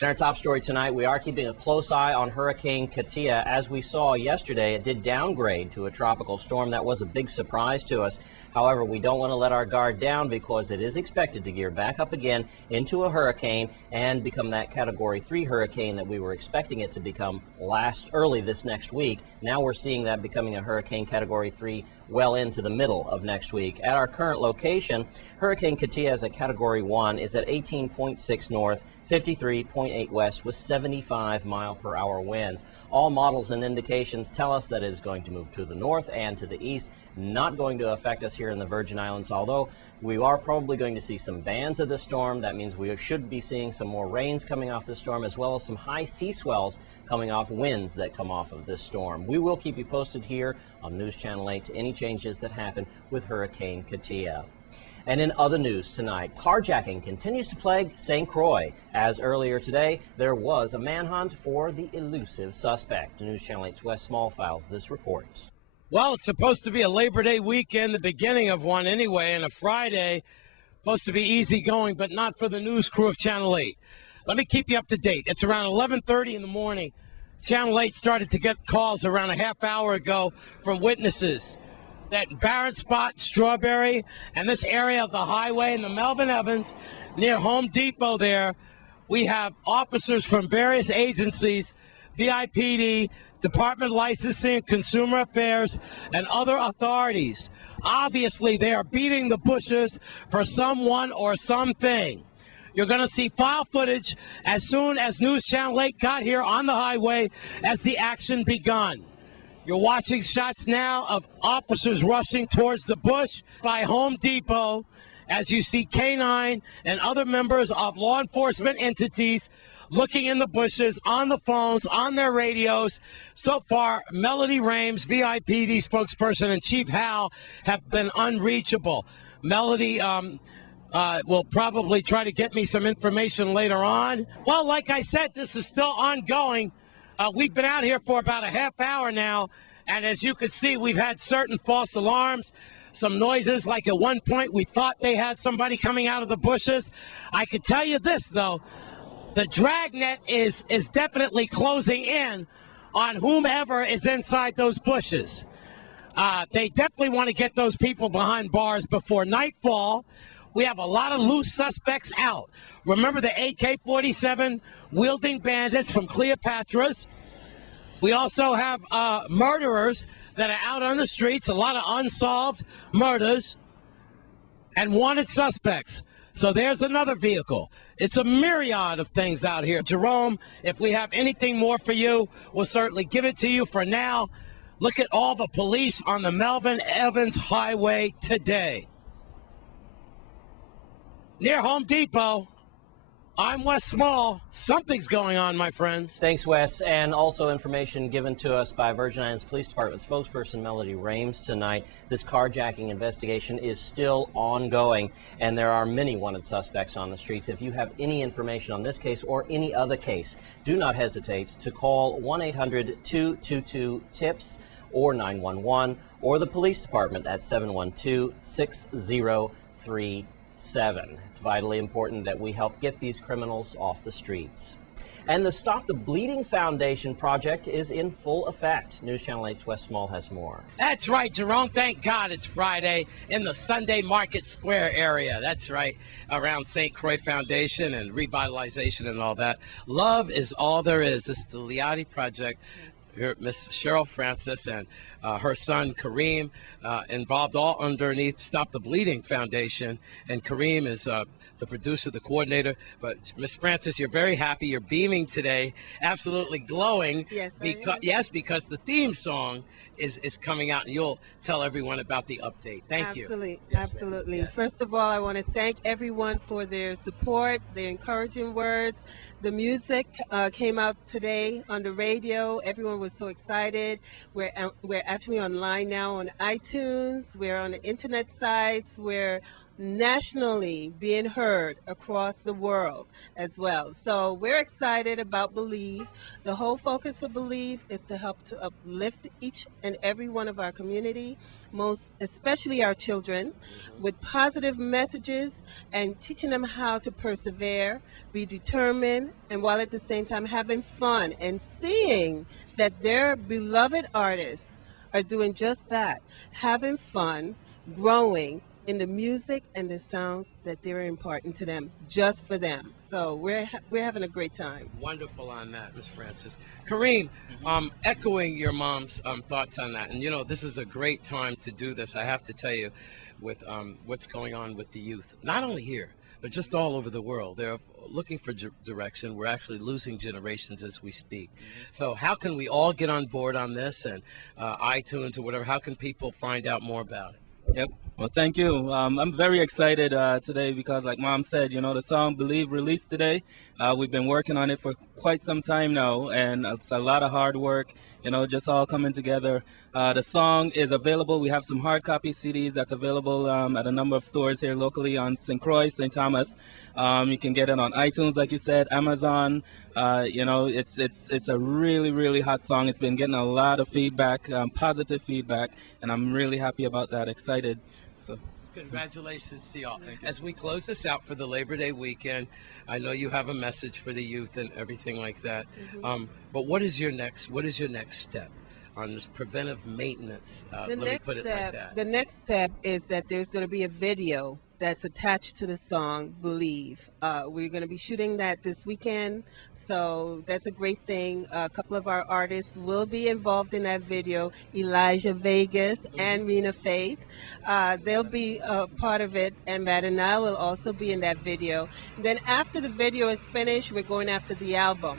In our top story tonight, we are keeping a close eye on Hurricane Katia. As we saw yesterday, it did downgrade to a tropical storm. That was a big surprise to us. However, we don't want to let our guard down because it is expected to gear back up again into a hurricane and become that Category 3 hurricane that we were expecting it to become early this next week. Now we're seeing that becoming a hurricane Category 3 well into the middle of next week. At our current location, Hurricane Katia is a Category 1, is at 18.6 north, 53.8 west with 75-mile-per-hour winds. All models and indications tell us that it is going to move to the north and to the east, not going to affect us here in the Virgin Islands, although we are probably going to see some bands of the storm. That means we should be seeing some more rains coming off the storm, as well as some high sea swells coming off winds that come off of this storm. We will keep you posted here on News Channel 8 to any changes that happen with Hurricane Katia. And in other news tonight, carjacking continues to plague St. Croix, as earlier today there was a manhunt for the elusive suspect. News Channel 8's Wes Small files this report. Well, it's supposed to be a Labor Day weekend, the beginning of one anyway, and a Friday. Supposed to be easy going, but not for the news crew of Channel 8. Let me keep you up to date. It's around 11:30 in the morning. Channel 8 started to get calls around a half hour ago from witnesses that Barrett Spot, Strawberry, and this area of the highway in the Melvin Evans near Home Depot there, we have officers from various agencies, VIPD, Department of Licensing, Consumer Affairs, and other authorities. Obviously, they are beating the bushes for someone or something. You're going to see file footage as soon as News Channel 8 got here on the highway as the action begun. You're watching shots now of officers rushing towards the bush by Home Depot as you see K9 and other members of law enforcement entities looking in the bushes, on the phones, on their radios. So far, Melody Rames, VIPD spokesperson, and Chief Hal have been unreachable. Melody will probably try to get me some information later on. Well, like I said, this is still ongoing. We've been out here for about a half hour now, and as you can see, we've had certain false alarms, some noises, like at one point we thought they had somebody coming out of the bushes. I can tell you this, though, the dragnet is definitely closing in on whomever is inside those bushes. They definitely want to get those people behind bars before nightfall. We have a lot of loose suspects out. Remember the AK-47 wielding bandits from Cleopatra's. We also have murderers that are out on the streets, a lot of unsolved murders, and wanted suspects. So there's another vehicle. It's a myriad of things out here. Jerome, if we have anything more for you, we'll certainly give it to you. For now, look at all the police on the Melvin Evans Highway today. Near Home Depot, I'm Wes Small. Something's going on, my friends. Thanks, Wes. And also information given to us by Virgin Islands Police Department spokesperson Melody Rames tonight. This carjacking investigation is still ongoing, and there are many wanted suspects on the streets. If you have any information on this case or any other case, do not hesitate to call 1-800-222-TIPS or 911 or the police department at 712-6037. It's vitally important that we help get these criminals off the streets. And the Stop the Bleeding Foundation project is in full effect. News Channel 8's Wes Small has more. That's right, Jerome. Thank God it's Friday in the Sunday Market Square area. That's right, around St. Croix Foundation and revitalization and all that. Love is all there is. This is the Liati Project. Here, Miss Cheryl Francis and her son Kareem involved all underneath Stop the Bleeding Foundation, and Kareem is the producer, the coordinator. But Miss Francis, you're very happy. You're beaming today, absolutely glowing. Yes, because the theme song is coming out, and you'll tell everyone about the update. Thank you. Absolutely. Yes. First of all, I want to thank everyone for their support, their encouraging words. The music came out today on the radio. Everyone was so excited. We're actually online now on iTunes. We're on the internet sites. We're nationally being heard across the world as well. So we're excited about Believe. The whole focus for Believe is to help to uplift each and every one of our community, most especially our children, with positive messages and teaching them how to persevere, be determined, and while at the same time having fun and seeing that their beloved artists are doing just that, having fun, growing in the music and the sounds that they're imparting to them, just for them. So we're having a great time. Wonderful on that, Miss Francis. Kareem, echoing your mom's thoughts on that, and you know, this is a great time to do this. I have to tell you, with what's going on with the youth, not only here, but just all over the world. They're looking for direction. We're actually losing generations as we speak. So how can we all get on board on this, and iTunes or whatever? How can people find out more about it? Yep. Well, thank you. I'm very excited today because, like Mom said, you know, the song Believe released today. We've been working on it for quite some time now, and it's a lot of hard work, you know, just all coming together. The song is available. We have some hard copy CDs that's available at a number of stores here locally on St. Croix, St. Thomas. You can get it on iTunes, like you said, Amazon. You know, it's a really, really hot song. It's been getting a lot of feedback, positive feedback, and I'm really happy about that, excited. So. Congratulations to y'all. As we close this out for the Labor Day weekend, I know you have a message for the youth and everything like that. But what is your next step on this preventive maintenance? The Let me next put it like that. the next step is that there's going to be a video that's attached to the song Believe. We're going to be shooting that this weekend, so that's a great thing. A couple of our artists will be involved in that video, Elijah Vegas and Rena Faith. They'll be a part of it, and Matt and I will also be in that video. Then after the video is finished, we're going after the album.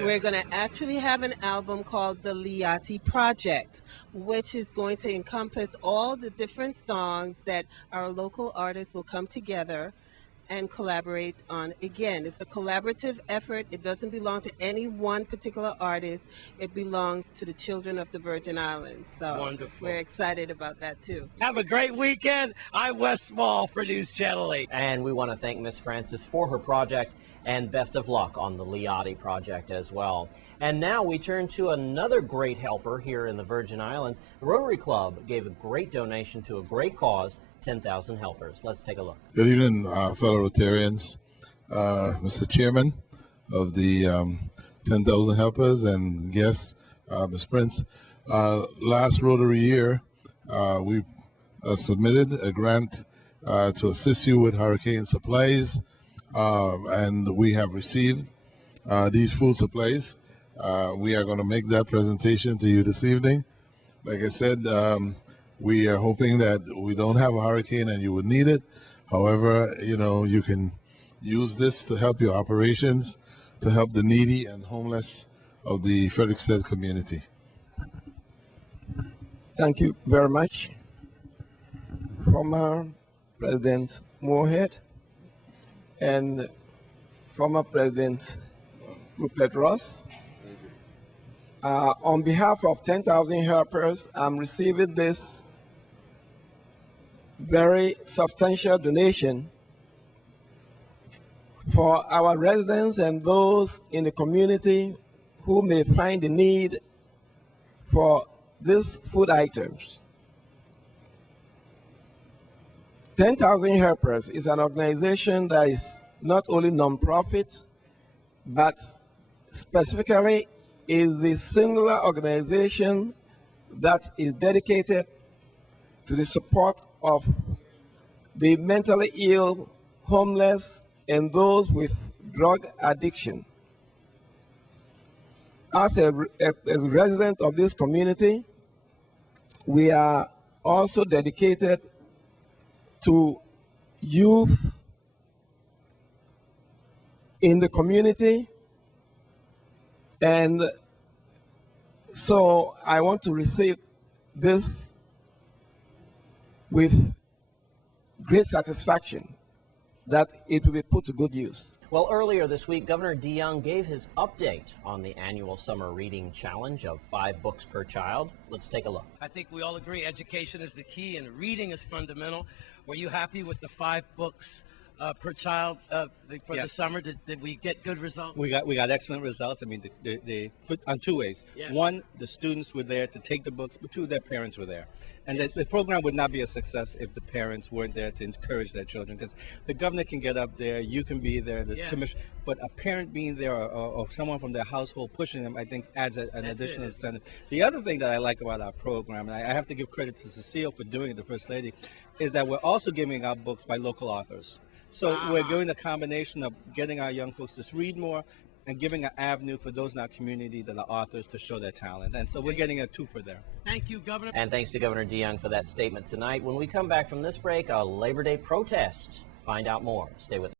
We're going to actually have an album called the Liati Project, which is going to encompass all the different songs that our local artists will come together and collaborate on. Again, it's a collaborative effort. It doesn't belong to any one particular artist. It belongs to the children of the Virgin Islands. So Wonderful. We're excited about that too. Have a great weekend. I'm Wes Small for News Channel 8. And we want to thank Miss Francis for her project, and best of luck on the Liati project as well. And now we turn to another great helper here in the Virgin Islands. The Rotary Club gave a great donation to a great cause, 10,000 helpers. Let's take a look. Good evening, fellow Rotarians, Mr. Chairman of the 10,000 helpers and guests, Ms. Prince. Last Rotary year, we submitted a grant to assist you with hurricane supplies, and we have received these food supplies. We are going to make that presentation to you this evening. Like I said, we are hoping that we don't have a hurricane and you would need it. However, you know, you can use this to help your operations, to help the needy and homeless of the Frederiksted community. Thank you very much. Former President Moorhead and former President Rupert Ross. On behalf of 10,000 helpers, I'm receiving this very substantial donation for our residents and those in the community who may find the need for these food items. 10,000 Helpers is an organization that is not only non-profit, but specifically is the singular organization that is dedicated to the support of the mentally ill, homeless, and those with drug addiction. As a resident of this community, we are also dedicated to youth in the community, and so I want to receive this with great satisfaction that it will be put to good use. Well, earlier this week, Governor DeYoung gave his update on the annual summer reading challenge of 5 books per child. Let's take a look. I think we all agree education is the key and reading is fundamental. Were you happy with the 5 books per child for the summer? Did we get good results? We got excellent results. I mean, on 2 ways. Yes. 1, the students were there to take the books, but 2, their parents were there. And the program would not be a success if the parents weren't there to encourage their children. Because the governor can get up there, you can be there, there's commission, but a parent being there or someone from their household pushing them, I think adds an additional incentive. The other thing that I like about our program, and I have to give credit to Cecile for doing it, the First Lady, is that we're also giving out books by local authors. So we're doing a combination of getting our young folks to read more and giving an avenue for those in our community that are authors to show their talent. And so we're getting a 2 for there. Thank you, Governor. And thanks to Governor DeYoung for that statement tonight. When we come back from this break, a Labor Day protest. Find out more. Stay with us.